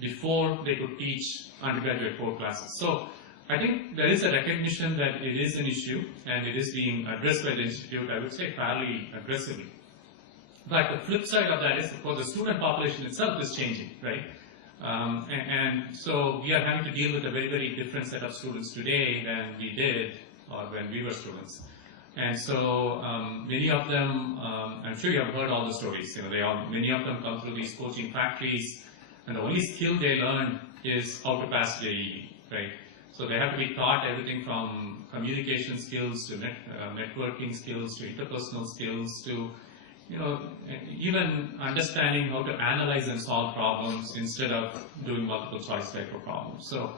before they could teach undergraduate core classes. So I think there is a recognition that it is an issue and it is being addressed by the institute, I would say, fairly aggressively. But the flip side of that is, of course, the student population itself is changing, right? And so we are having to deal with a very, very different set of students today than we did or when we were students. And so many of them, I'm sure you have heard all the stories, many of them come through these coaching factories, and the only skill they learn is how to pass JEE, right? So they have to be taught everything from communication skills to networking skills to interpersonal skills to, even understanding how to analyze and solve problems instead of doing multiple choice type of problems. So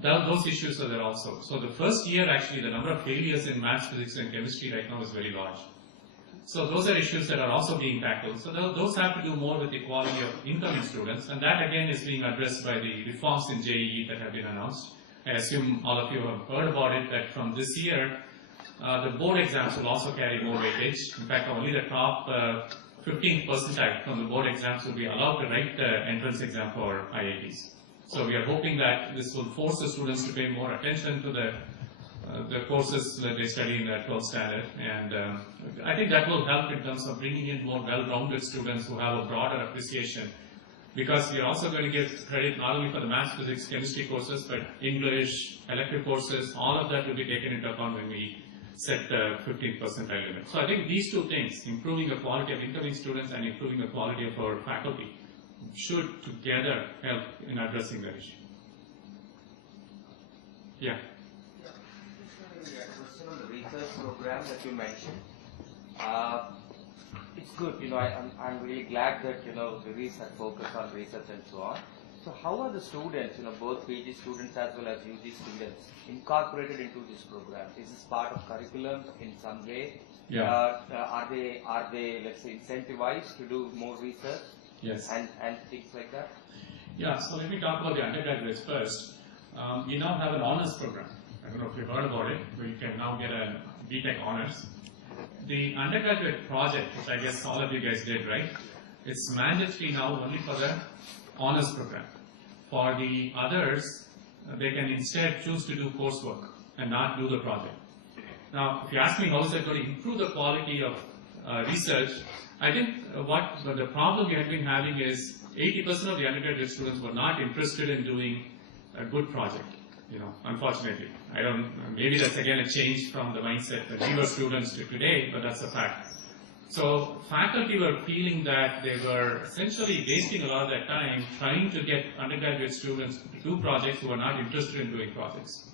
those issues are there also. So the first year, actually, the number of failures in maths, physics, and chemistry right now is very large. So those are issues that are also being tackled. So those have to do more with the quality of incoming students, and that again is being addressed by the reforms in JEE that have been announced. I assume all of you have heard about it, that from this year, the board exams will also carry more weightage. In fact, only the top 15th percentile from the board exams will be allowed to write the entrance exam for IITs. So we are hoping that this will force the students to pay more attention to the courses that they study in the 12th standard. And I think that will help in terms of bringing in more well-rounded students who have a broader appreciation. Because we are also going to give credit not only for the maths, physics, chemistry courses, but English, elective courses, all of that will be taken into account when we set the 15th percentile limit. So I think these two things, improving the quality of incoming students and improving the quality of our faculty, should together help in addressing that issue. Yeah. Question on the research program that you mentioned. It's good, I'm really glad that, the research focus on research and so on. So how are the students, both PG students as well as UG students, incorporated into this program? Is this part of curriculum in some way? Yeah. Are they, let's say, incentivized to do more research? Yes. And things like that? Yeah, so let me talk about the undergraduates first. We now have an honors program. I don't know if you've heard about it, but you can now get a BTech honors. The undergraduate project, which I guess all of you guys did, right? It's mandatory now only for the honors program. For the others, they can instead choose to do coursework and not do the project. Now, if you ask me how is that going to improve the quality of research, I think what the problem we have been having is 80% of the undergraduate students were not interested in doing a good project. Unfortunately, maybe that's again a change from the mindset that we were students to today, but that's a fact. So faculty were feeling that they were essentially wasting a lot of their time trying to get undergraduate students to do projects who are not interested in doing projects.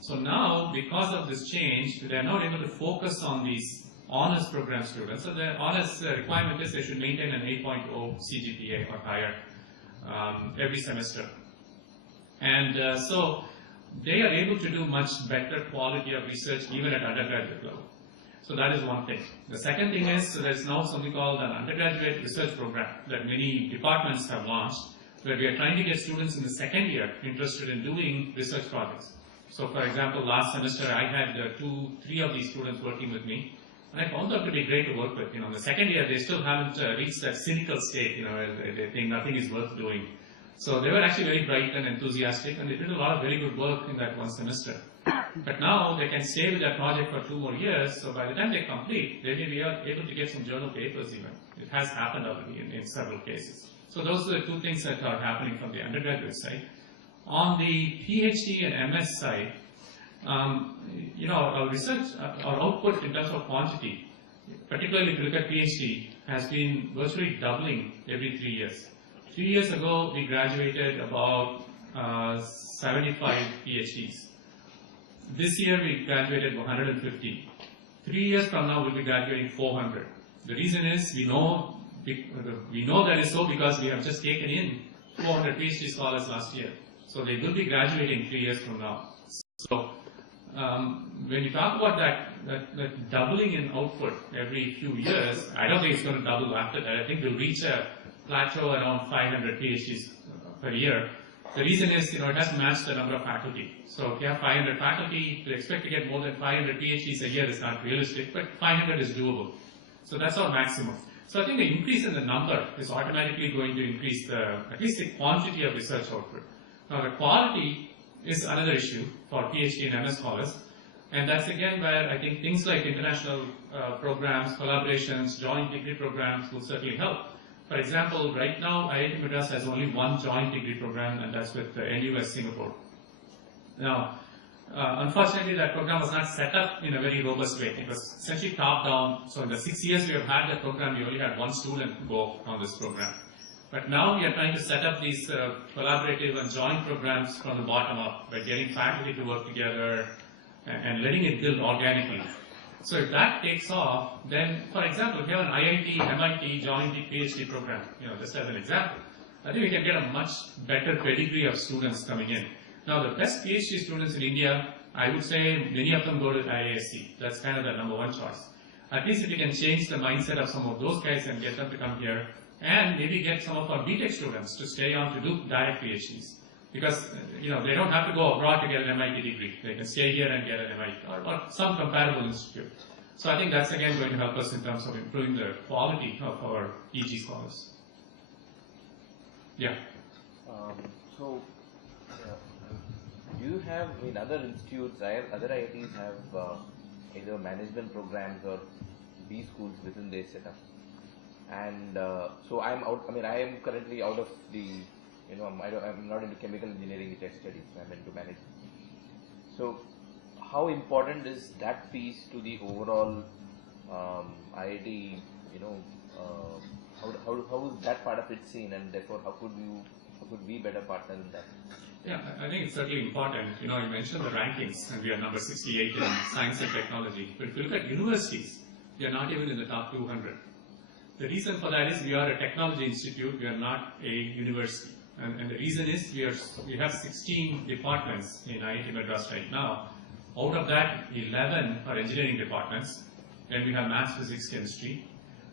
So now, because of this change, they are not able to focus on these honors program students. So the honors requirement is they should maintain an 8.0 CGPA or higher every semester. And so they are able to do much better quality of research even at undergraduate level. So that is one thing. The second thing is there's now something called an undergraduate research program that many departments have launched, where we are trying to get students in the second year interested in doing research projects. So for example, last semester I had 3 of these students working with me, and I found them to be great to work with. In the second year they still haven't reached that cynical state, where they think nothing is worth doing. So they were actually very bright and enthusiastic, and they did a lot of very good work in that one semester. But now they can stay with that project for 2 more years, so by the time they complete, they may be able to get some journal papers even. It has happened already in several cases. So those are the 2 things that are happening from the undergraduate side. On the PhD and MS side, our research, our output in terms of quantity, particularly if you look at PhD, has been virtually doubling every 3 years. 3 years ago, we graduated about 75 PhDs. This year, we graduated 150. 3 years from now, we'll be graduating 400. The reason is we know that is so because we have just taken in 400 PhD scholars last year. So they will be graduating 3 years from now. So when you talk about that doubling in output every few years, I don't think it's going to double after that. I think we'll reach a plateau around 500 PhDs per year. The reason is, it doesn't match the number of faculty. So if you have 500 faculty, to expect to get more than 500 PhDs a year is not realistic, but 500 is doable. So that's our maximum. So I think the increase in the number is automatically going to increase at least the quantity of research output. Now the quality is another issue for PhD and MS scholars, and that's again where I think things like international programs, collaborations, joint degree programs will certainly help. For example, right now IIT Madras has only one joint degree program, and that's with NUS Singapore. Now, unfortunately, that program was not set up in a very robust way. It was essentially top-down. So in the 6 years we have had that program, we only had one student go on this program. But now we are trying to set up these collaborative and joint programs from the bottom up by getting faculty to work together and letting it build organically. So if that takes off, then, for example, if you have an IIT, MIT joint PhD program, just as an example, I think we can get a much better pedigree of students coming in. Now, the best PhD students in India, I would say many of them go to IISc. That's kind of the number one choice. At least if we can change the mindset of some of those guys and get them to come here, and maybe get some of our BTech students to stay on to do direct PhDs. Because, they don't have to go abroad to get an MIT degree. They can stay here and get an MIT or some comparable institute. So I think that's again going to help us in terms of improving the quality of our EG scholars. Yeah. Do you have, in other institutes, other IITs have either management programs or B schools within their setup? And so I'm out, I am currently out of the, I'm not into chemical engineering tech studies, I'm into management. So how important is that piece to the overall IIT, how is that part of it seen, and therefore how could we better partner in that? Yeah, I think it's certainly important. You mentioned the rankings, and we are number 68 in science and technology. But if you look at universities, we are not even in the top 200. The reason for that is we are a technology institute, we are not a university. And the reason is we have 16 departments in IIT Madras right now. Out of that, 11 are engineering departments. Then we have maths, physics, chemistry.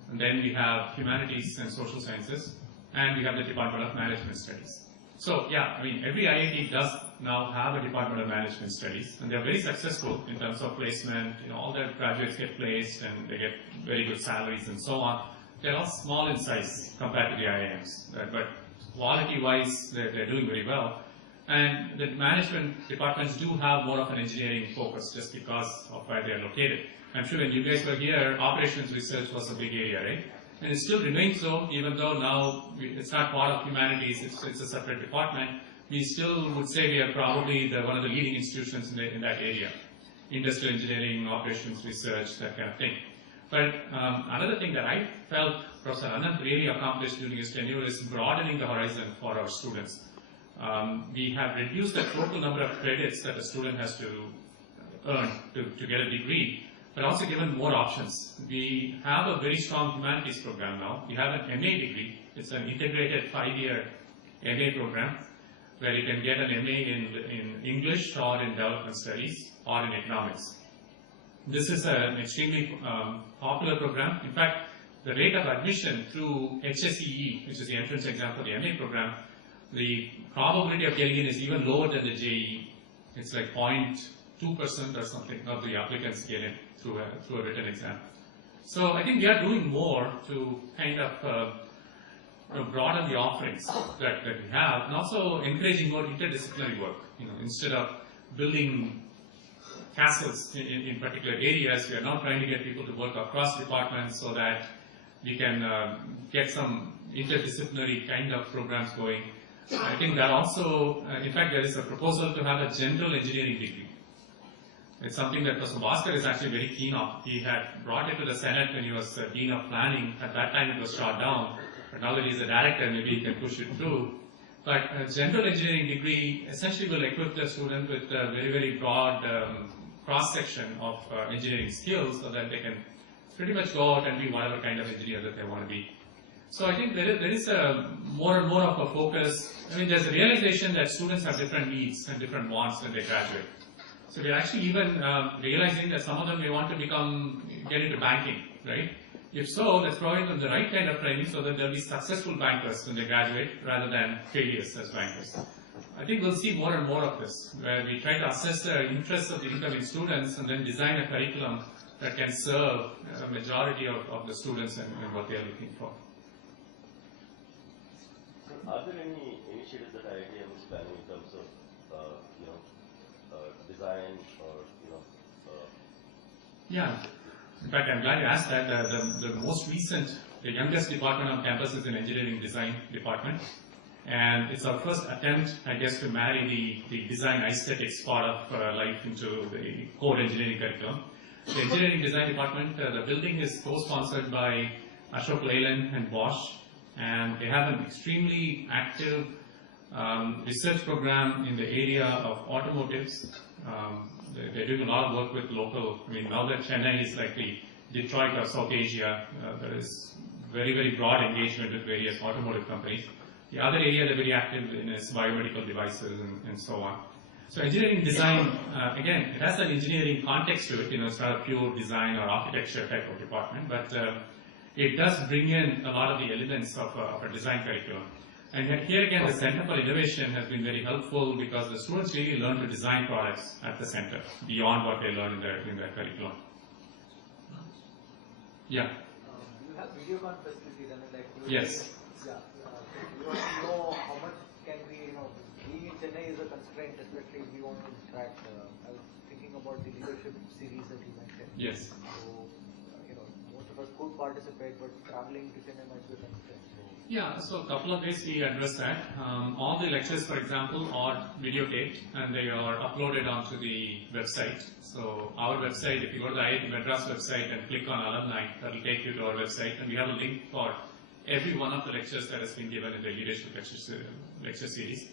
And then we have humanities and social sciences. And we have the Department of Management Studies. So yeah, every IIT does now have a Department of Management Studies, and they're very successful in terms of placement. All their graduates get placed and they get very good salaries and so on. They're all small in size compared to the IIMs, but quality-wise, they're doing very well. And the management departments do have more of an engineering focus just because of where they're located. I'm sure when you guys were here, operations research was a big area, right? And it still remains so, even though now it's not part of humanities, it's a separate department. We still would say we are probably one of the leading institutions in that area. Industrial engineering, operations research, that kind of thing. But another thing that I felt Professor Anand really accomplished during his tenure is broadening the horizon for our students. We have reduced the total number of credits that a student has to earn to get a degree, but also given more options. We have a very strong humanities program now. We have an MA degree. It's an integrated 5-year MA program where you can get an MA in English or in development studies or in economics. This is an extremely popular program. In fact, the rate of admission through HSEE, which is the entrance exam for the MA program, the probability of getting in is even lower than the JEE. It's like 0.2% or something of the applicants get in through a written exam. So I think we are doing more to kind of broaden the offerings that we have, and also encouraging more interdisciplinary work. Instead of building castles in particular areas, we are now trying to get people to work across departments so that we can get some interdisciplinary kind of programs going. I think that also, in fact, there is a proposal to have a general engineering degree. It's something that Professor Bhaskar is actually very keen on. He had brought it to the Senate when he was Dean of Planning. At that time it was shot down, but now that he's a director, maybe he can push it through. But a general engineering degree essentially will equip the student with a very, very broad cross-section of engineering skills so that they can pretty much go out and be whatever kind of engineer that they want to be. So I think there is a more and more of a focus. There's a realization that students have different needs and different wants when they graduate. So we're actually even realizing that some of them may want to get into banking, right? If so, let's provide them the right kind of training so that they'll be successful bankers when they graduate rather than failures as bankers. I think we'll see more and more of this, where we try to assess the interests of the incoming students and then design a curriculum that can serve a majority of the students and what they are looking for. Are there any initiatives that IITM is planning in terms of, design or, Yeah. In fact, I'm glad you asked that. The most recent, the youngest department on campus is an engineering design department. And it's our first attempt, I guess, to marry the design aesthetics part of life into the core engineering curriculum. The engineering design department, the building is co-sponsored by Ashok Leyland and Bosch, and they have an extremely active research program in the area of automotives. They're doing a lot of work with local, now that Chennai is like the Detroit of South Asia, there is very, very broad engagement with various automotive companies. The other area they're very active in is biomedical devices and so on. So engineering design, again, it has an engineering context to it, it's not a pure design or architecture type of department, but it does bring in a lot of the elements of a design curriculum. And here again, the Center for Innovation has been very helpful because the students really learn to design products at the center beyond what they learn in their curriculum. Yeah. You have videocon facilities, Yes. Yeah. You want to know how much can we, being in Chennai is a constraint, especially if we want to track. I was thinking about the leadership series that you mentioned. Yes. So, most of us could participate, but traveling to Chennai might be a constraint. Yeah, so a couple of ways we address that. All the lectures, for example, are videotaped and they are uploaded onto the website. So our website, if you go to the IIT Madras website and click on alumni, that will take you to our website, and we have a link for every one of the lectures that has been given in the leadership lecture series.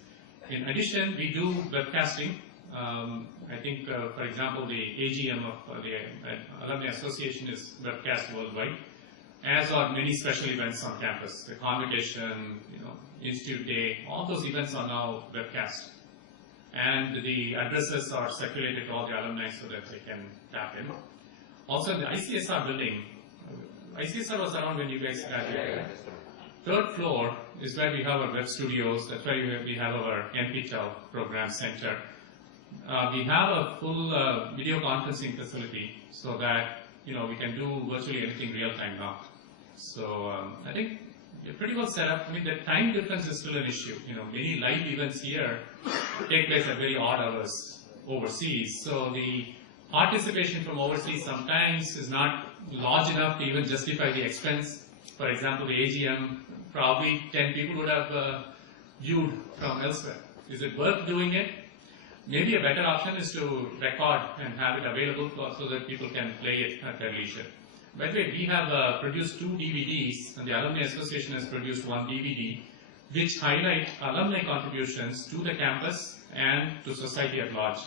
In addition, we do webcasting. I think, for example, the AGM of the Alumni Association is webcast worldwide, as are many special events on campus. The convocation, Institute Day, all those events are now webcast. And the addresses are circulated to all the alumni so that they can tap in. Also, the ICSR building, ICSR was around when you guys graduated. Third floor is where we have our web studios, that's where we have our NPTEL program center. We have a full video conferencing facility so that we can do virtually anything real time now. So I think we're pretty well set up. The time difference is still an issue. Many live events here take place at very odd hours overseas. So the participation from overseas sometimes is not large enough to even justify the expense. For example, the AGM, probably 10 people would have viewed from elsewhere. Is it worth doing it? Maybe a better option is to record and have it available so that people can play it at their leisure. By the way, we have produced 2 DVDs, and the Alumni Association has produced 1 DVD, which highlight alumni contributions to the campus and to society at large.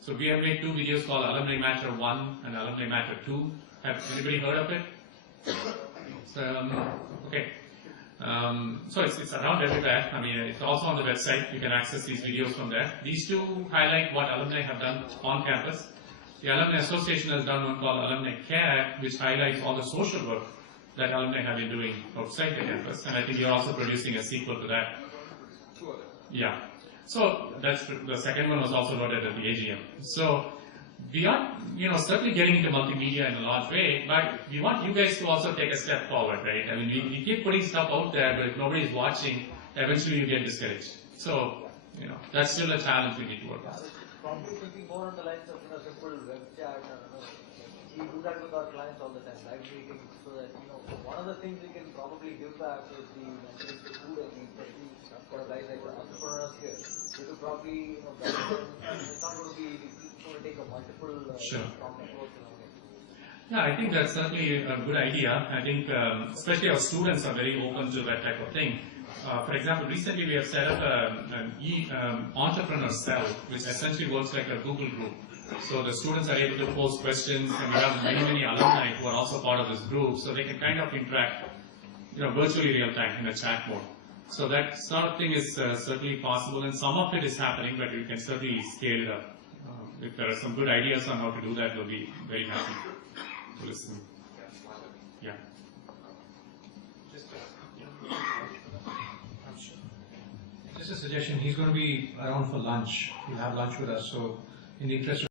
So we have made 2 videos called Alumni Matter 1 and Alumni Matter 2. Have anybody heard of it? Okay. So it's around everywhere. It's also on the website. You can access these videos from there. These 2 highlight what alumni have done on campus. The Alumni Association has done one called Alumni Care, which highlights all the social work that alumni have been doing outside the campus. And I think you're also producing a sequel to that. Yeah. So that's the second one was also loaded at the AGM. So we are, certainly getting into multimedia in a large way, but we want you guys to also take a step forward, right? We keep putting stuff out there, but if nobody is watching, eventually you get discouraged. So, that's still a challenge we need to work on. Probably thinking more on the lines of simple web chat. We do that with our clients all the time, live meetings, so that one of the things we can probably give back is the mentoring to students, especially for guys like the entrepreneurs here. We could probably, it's not going to be. To take a multiple strong approach. Yeah, I think that's certainly a good idea. I think especially our students are very open to that type of thing. For example, recently we have set up an entrepreneur cell, which essentially works like a Google group. So the students are able to post questions, and we have many alumni who are also part of this group, so they can kind of interact, virtually real time in a chat mode. So that sort of thing is certainly possible, and some of it is happening, but we can certainly scale it up. If there are some good ideas on how to do that, we'll be very happy to listen. Yeah. Just a suggestion, he's going to be around for lunch. He'll have lunch with us, so in the interest of